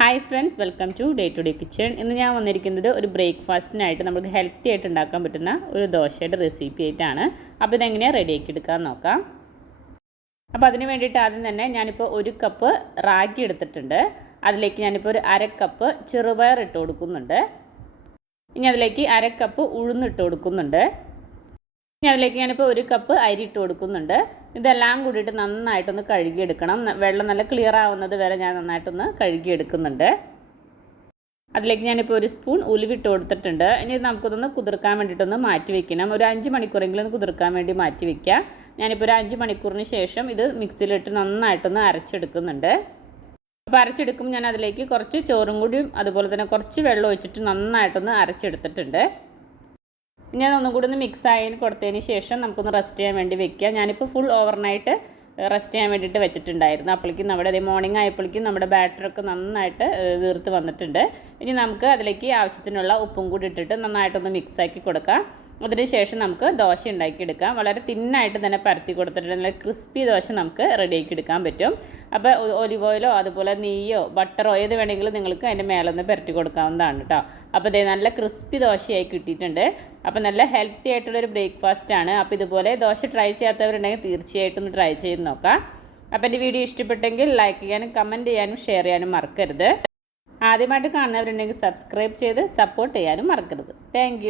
Hi friends, welcome to day kitchen. ഇന്ന് ഞാൻ വന്നിരിക്കുന്നത് ഒരു ബ്രേക്ക്ഫാസ്റ്റിനായിട്ട് നമുക്ക് ഹെൽത്തി ആയിട്ട് ഉണ്ടാക്കാൻ പറ്റുന്ന ഒരു ദോശയുടെ റെസിപ്പി ആയിട്ടാണ്. അപ്പോൾ ഇതെങ്ങനെയാണ് റെഡിയാക്കി എടുക്കാൻ നോക്കാം. അപ്പോൾ അതിന് വേണ്ടിയിട്ട് ആദ്യം തന്നെ ഞാനിപ്പോൾ 1 കപ്പ് റാഗി എടുത്തിട്ടുണ്ട്. അതിലേക്ക് ഞാനിപ്പോൾ ഒരു 1/2 കപ്പ് ചെറുപയർ ഇട്ട് കൊടുക്കുന്നുണ്ട്. ഇനി അതിലേക്ക് 1/2 കപ്പ് ഉഴുന്നിട്ട് കൊടുക്കുന്നുണ്ട്. ഇനി അതിലേക്ക് ഞാനിപ്പോൾ 1 കപ്പ് അരി ഇട്ട് കൊടുക്കുന്നുണ്ട്. ഇതെല്ലാം കൂടിയിട്ട് നന്നായിട്ടൊന്ന് കഴുകിയെടുക്കണം. വെള്ളം നല്ല ക്ലിയർ ആവുന്നത് വരെ ഞാൻ നന്നായിട്ടൊന്ന് കഴുകിയെടുക്കുന്നുണ്ട്. അതിലേക്ക് ഞാനിപ്പോൾ 1 സ്പൂൺ ഉലുവിട്ട് കൊടുത്തിട്ടുണ്ട്. ഇനി നമുക്കിതൊന്ന് കുതിർക്കാൻ വേണ്ടിയിട്ടൊന്ന് മാറ്റി വയ്ക്കണം. ഒരു 5 മണിക്കൂറെങ്കിലും ഒന്ന് കുതിർക്കാൻ വേണ്ടി മാറ്റി വയ്ക്കുക. ഞാനിപ്പോൾ ഒരു 5 മണിക്കൂറിന് ശേഷം ഇത് മിക്സിയിലിട്ട് നന്നായിട്ടൊന്ന് അരച്ചെടുക്കുന്നുണ്ട്. അപ്പോൾ അരച്ചെടുക്കുമ്പോൾ ഞാൻ അതിലേക്ക് കുറച്ച് ചോറും കൂടിയും അതുപോലെ തന്നെ കുറച്ച് വെള്ളം ഒഴിച്ചിട്ട് നന്നായിട്ടൊന്ന് അരച്ചെടുത്തിട്ടുണ്ട്. ഞാൻ ഒന്നും കൂടി ഒന്ന് മിക്സ് ആയി കൊടുത്തതിന് ശേഷം നമുക്കൊന്ന് റെസ്റ്റ് ചെയ്യാൻ വേണ്ടി വെക്കുക. ഞാനിപ്പോൾ ഫുൾ ഓവർനൈറ്റ് റെസ്റ്റ് ചെയ്യാൻ വേണ്ടിയിട്ട് വെച്ചിട്ടുണ്ടായിരുന്നു. അപ്പോഴേക്കും നമ്മുടെ മോർണിംഗ് ആയപ്പോഴേക്കും നമ്മുടെ ബാറ്ററൊക്കെ നന്നായിട്ട് വീർത്ത് വന്നിട്ടുണ്ട്. ഇനി നമുക്ക് അതിലേക്ക് ആവശ്യത്തിനുള്ള ഉപ്പും കൂടി ഇട്ടിട്ട് നന്നായിട്ടൊന്ന് മിക്സ് ആക്കി കൊടുക്കാം. അതിന് ശേഷം നമുക്ക് ദോശ ഉണ്ടാക്കിയെടുക്കാം. വളരെ തിന്നായിട്ട് തന്നെ പരത്തി കൊടുത്തിട്ട് നല്ല ക്രിസ്പി ദോശ നമുക്ക് റെഡിയാക്കി എടുക്കാൻ പറ്റും. അപ്പോൾ ഒലിവ് ഓയിലോ അതുപോലെ നെയ്യോ ബട്ടറോ ഏത് വേണമെങ്കിലും നിങ്ങൾക്ക് അതിൻ്റെ മേലൊന്ന് പുരട്ടി കൊടുക്കാവുന്നതാണ് കേട്ടോ. അപ്പോൾ ഇതേ നല്ല ക്രിസ്പി ദോശയായി കിട്ടിയിട്ടുണ്ട്. അപ്പോൾ നല്ല ഹെൽത്തി ആയിട്ടുള്ളൊരു ബ്രേക്ക്ഫാസ്റ്റാണ്. അപ്പോൾ ഇതുപോലെ ദോശ ട്രൈ ചെയ്യാത്തവരുണ്ടെങ്കിൽ തീർച്ചയായിട്ടും ഒന്ന് ട്രൈ ചെയ്ത് നോക്കാം. അപ്പോൾ എൻ്റെ വീഡിയോ ഇഷ്ടപ്പെട്ടെങ്കിൽ ലൈക്ക് ചെയ്യാനും കമൻറ്റ് ചെയ്യാനും ഷെയർ ചെയ്യാനും മറക്കരുത്. ആദ്യമായിട്ട് കാണുന്നവരുണ്ടെങ്കിൽ സബ്സ്ക്രൈബ് ചെയ്ത് സപ്പോർട്ട് ചെയ്യാനും മറക്കരുത്. താങ്ക്